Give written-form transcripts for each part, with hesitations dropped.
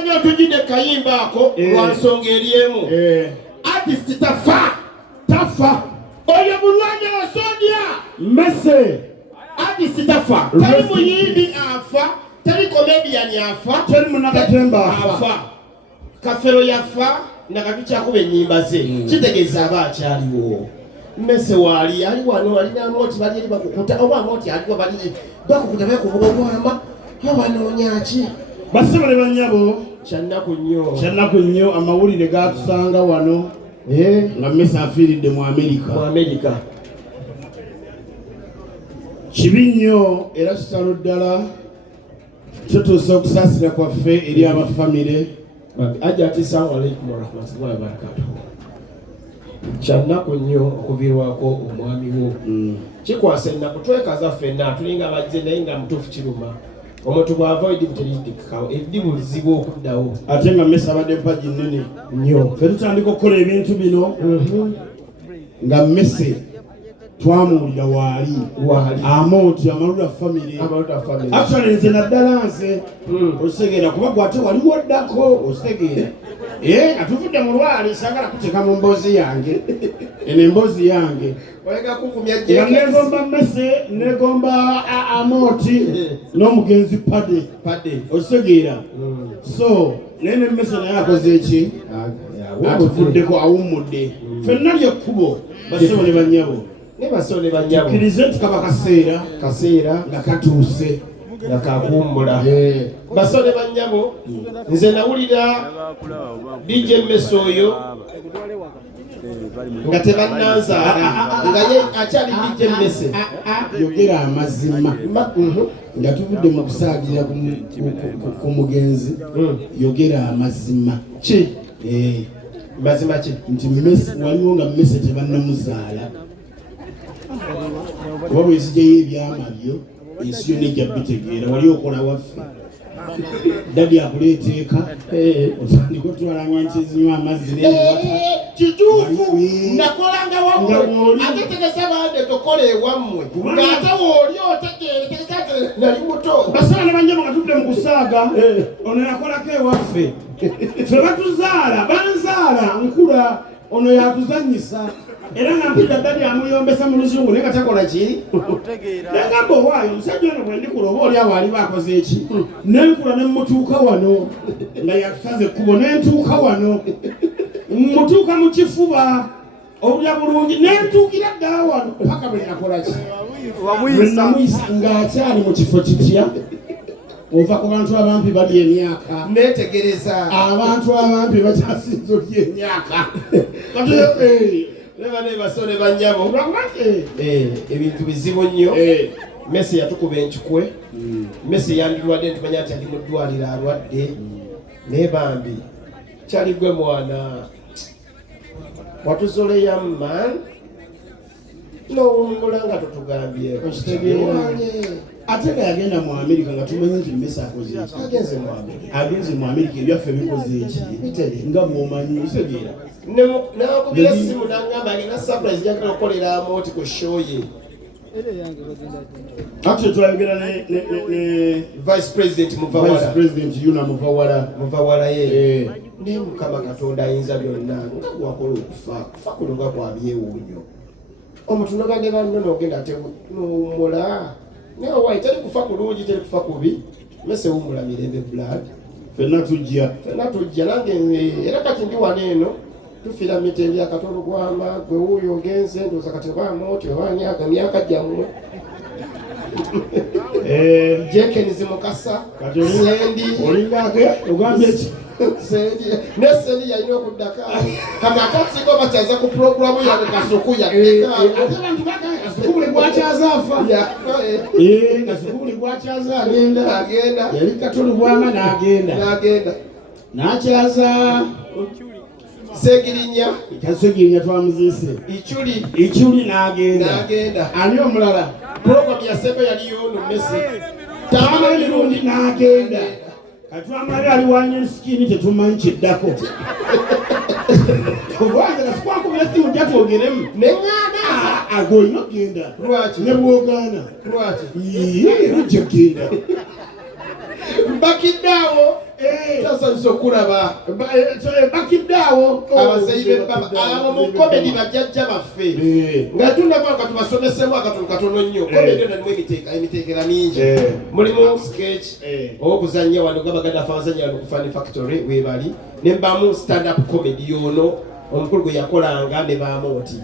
omanyi otujide kayimba ako lwansonga eriemu artist tafa oyo mulwanya wasondia Messi artist tafa tali muyimbi afa tali comedian afa tali munakatemba afa kafero yafa nakatuchakuba ennyimba ze kitegeeza aba akyaliwo Messi wali ali wano alina amoti bali eri bakukuta oba amoti aliwo bali bakukuta bekuvuga obwama abanoonya ki basibale banyabo kyannaku nnyo amawulire gatusanga wano nga Messi afiiridde mu Amerika kibi nnyo era kitalo ddala tutuusa okusaasira kwaffe eri abafamire ajati assalamu alaikum warahmatullahi wabarakatuh kyannaku nnyo okuviirwako omwami wo kikwasa ennaku twekaza ffenna tulinga bajje naye nga mutuufu kiruma omuntu bw'ava edibuteridikawo edibuzibu okuddawo ate nga Messi abadde mpaji nnene nnyo fe tutandika okukola ebintu bino nga Messi twamuwulira waali amoti amalula famire actually nze naddala nze osegera kuba gwate waliwo ddako osegera atuvudde mu lwali sagala kuteeka mu mboozi yange eno emboozi yange nga negomba Messi negomba amoti n'omugenzi pade osegera so nene Messi naye akoze eki atuvuddeko awummudde ffenna lyekkubo basebo ne bannyabo tukirize tukaba kaseera nga katuuse nga kakumbula basole bannyabo nze nawulira DJ Messi oyo nga tebannanzaala nga ye akyali DJ Messi yogera amazima nga tuvudde mu kusaagira ku mugenzi yogera amazima ki mazima ki nti Messi waliwo nga Messi tebannamuzaala kuba bwezijjayo ebyama byo ensi yonna ejja bitegeera wali okola waffe dadi akuleeteeka otandika otwalanga nti ezinywa amazzi kituufu nakolanga wammwe ate tegesa bande tokola ewammwe ng'ate wooli otegeere nali muto basala ne banjabo nga tudde mu kusaaga ono yakolako ewaffe fe batuzaala banzaala nkula ono yatuzanyisa era nga mpita dadi amuyombesa mu luzungu naye nga takola ki nagamba owaayo omusajja ono bwe ndikula oba oli awo ali baakoze eki nenkula ne mmutuuka wano nga yatusaze ekkubo nentuuka wano mmutuuka mu kifuba obulya bulungi nentuukira ddala wano paka bwe nakola ki bwe namuyisa ng'akyali mu kifo kitya ova ku bantu abampi bali emyaka netegereza abantu abampi bakyasinza oli emyaka ne basole bannyabo ebintu bizibu nnyo Messi yatukuba enkikwe Messi yandirwadde ntumanya nti ali mu ddwaliro alwadde naye bambi kyali gwe mwana watuzoleya man nowummula nga totugambyeko ate nga yagenda mu Amerika nga tumanyi nti Messi akoze agenze mu Amerika ebyaffe bikoze eki nga bw'omanyi otegeera nakubira simu nangamba alina surprise jagala okukolera amoti ku show ye ate twayogera ne vice president Yuna Muvawala ye ne Mukama Katonda ayinza byonna nga gwakola okufa kuno nga kwabyewuunyo omuntu nogande banno nogenda ate nuwummula naye owayi teri kufa kulungi teri kufa kubi Messi wummula mirembe blood ffenna tujja nange era kati ndi wano eno tufira mitendya katono gwama gwe wuuyo ogenze ndoza kati bamoti obanyaga myaka gyammwe jekenizi mukasa sendi olingage ogambye eki nesendi yalina okuddaka kati akasinga bakyaza ku puroguramu yabe kasuku kasukubuli gwakyaza afa kasukubuli gwakyaza agenda yali katolu bwama n'agenda n'akyaza Segirinya twamuziise Ichuli n'agenda ani omulala program ya sebe yaliyo no Messi tamala mirundi n'agenda katwamali aliwanya sikini tetumanyi kiddako kubanga nasikwakubira simu jatwogeremu neŋŋaana agolina ogenda ne bwogaana ujja genda mbakiddeawo basanyusa okulaba bakiddeawo abazaibe abo mu komedi bajjajja baffe nga tunava nga tubasomesemu akatundu katono nnyo komedi ono alimu emiteekera mingi mulimu sketch owokuzannya wano gabaganda afe abazannya wano ku Fun Factory webali ne mbamu stand up comedy ono omukulu gwe yakolanga ne baamoti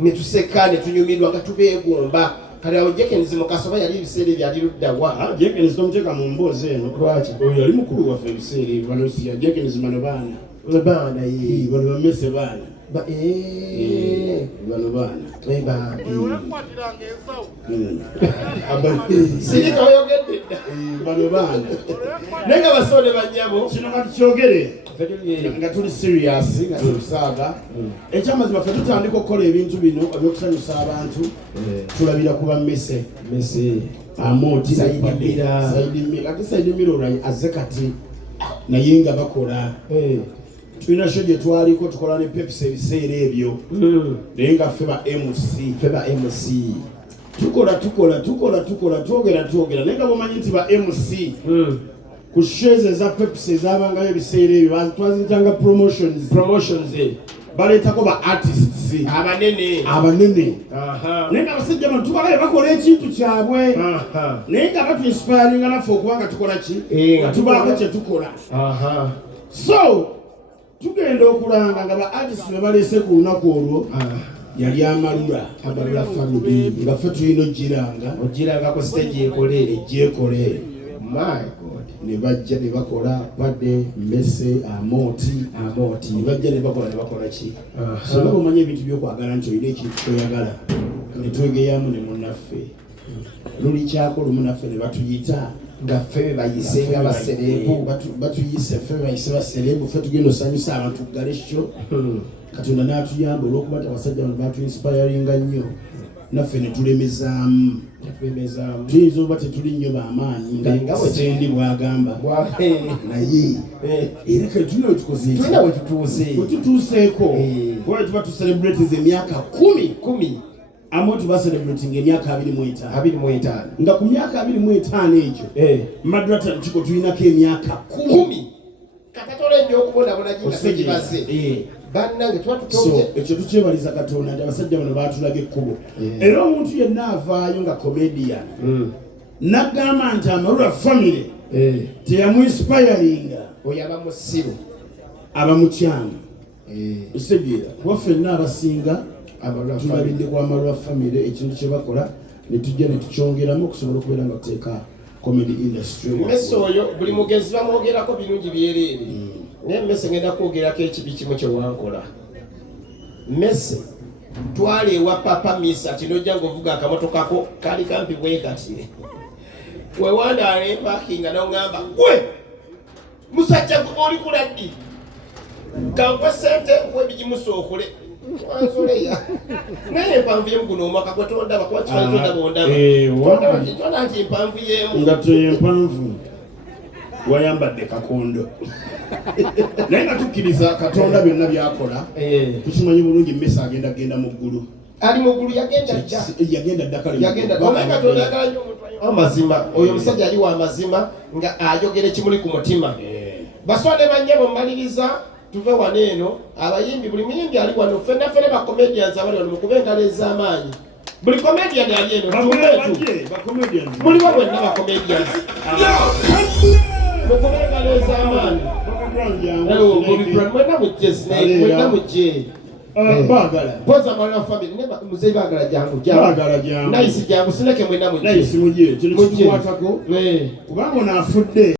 ne tuseka ne tunyumirwa nga tubeegomba kale awo Jenkins Mukasoba yali ebiseera byali luddawa Jenkins tomuteeka mu mboozi eno lwaki oyo yali mukulu waffe ebiseera bano siya Jenkins bano baana ye bano bamese baana bano baana sirika oyogedde bano baana naye nga basole bannyabo kino nga tukyogere nga tuli serious nga tulusaaga ekyamazima ffe tutandika okukola ebintu bino ebyokusanyusa abantu tulabira kuba mmese Amoti Saidi Mira azze kati naye nga bakola tulina sho gye twaliko tukola ne Pepsi ebiseera ebyo naye nga ffe ba MC tukola twogera naye nga bomanyi nti ba MC ku shows eza Pepsi ezabangayo ebiseera ebyo twaziyitanga promotions baleetako ba artists abanene naye nga abasajja bano tubalabe bakola ekintu kyabwe naye nga batuinspiringa naffe okuba nga tukola ki nga tubaako kye tukola so tugenda okulanga nga ba artists be baleese ku lunaku olwo yali amalula family nga ffe tulina ogiranga ku stage egyekole ne bajja ne bakola Padde Mese Amoti ne bajja ne bakola ki so nabo omanye ebintu byokwagala nti olina ekintu kyoyagala ne twegeyamu ne munnaffe luli kyako lumu naffe ne batuyita nga ffe bayise nga baserebu batuyise ffe bayise baserebu ffe tugenda osanyusa abantu kugala ekyo Katonda n'atuyamba olw'okuba abasajja bano batu-inspiringa nnyo naffe ne tulemezaamu tuyinza oba tetuli nnyo b'amaanyi nga Sendi bw'agamba naye era kale tulina wetutuuseeko kuba tuba tucelebrates emyaka 10 Amoti baselebrating emyaka 25 nga ku myaka 25 egyo Madrata Lukiiko tulinako emyaka 10 kakatole nnyo okubonabona gibaze bannange tuba tutonze ekyo tukyebaliza Katonda nti abasajja bano baatulaga ekkubo era omuntu yenna avaayo nga comedian n'agamba nti Amalula family teyamuinspiringa oyo aba musiru aba mukyanga osebyera kuba ffenna abasinga tulabidde ku Amalula family ekintu kye bakola ne tujja ne tukyongeramu okusobola okubeera nga tuteeka comedy industry Mese oyo buli mugenzi bamwogerako birungi byereere naye Mese ngenda kwogerako ekibi kimu kye wankola Mese twali ewa Papa Misa ati nojja ng'ovuga akamotoka ko kali kampi bwe kati wewandaala empakinga n'oŋŋamba gwe musajja oli kuladdi kankwe sente nkwe bigimusookole wanzoleya naye empanvu yemu guno omwaka gwe tondaba kuba kifaanyi tondaba ondaba tonda nti empanvu yemu nga toyempanvu wayambadde kakondo naye nga tukkiriza Katonda byonna byakola tukimanyi bulungi Mese agenda mu ggulu ali mu ggulu yagenda ddaka amazima oyo omusajja ali wa mazima nga ayogera ekimuli ku mutima baswane bannyabo mmaliriza tuve wano eno abayimbi buli muyimbi ali wano ffenna ba comedians abali wano mukube engalo ez'amaanyi buli comedian ali eno muliwo bwenna ba comedians mukube engalo ez'amaanyi mwena mujje mwena mujje poza Amalula family muzeyi baagala jangu nayisi jangu sineke mwena mujje kino kitukwatako kubanga onaafudde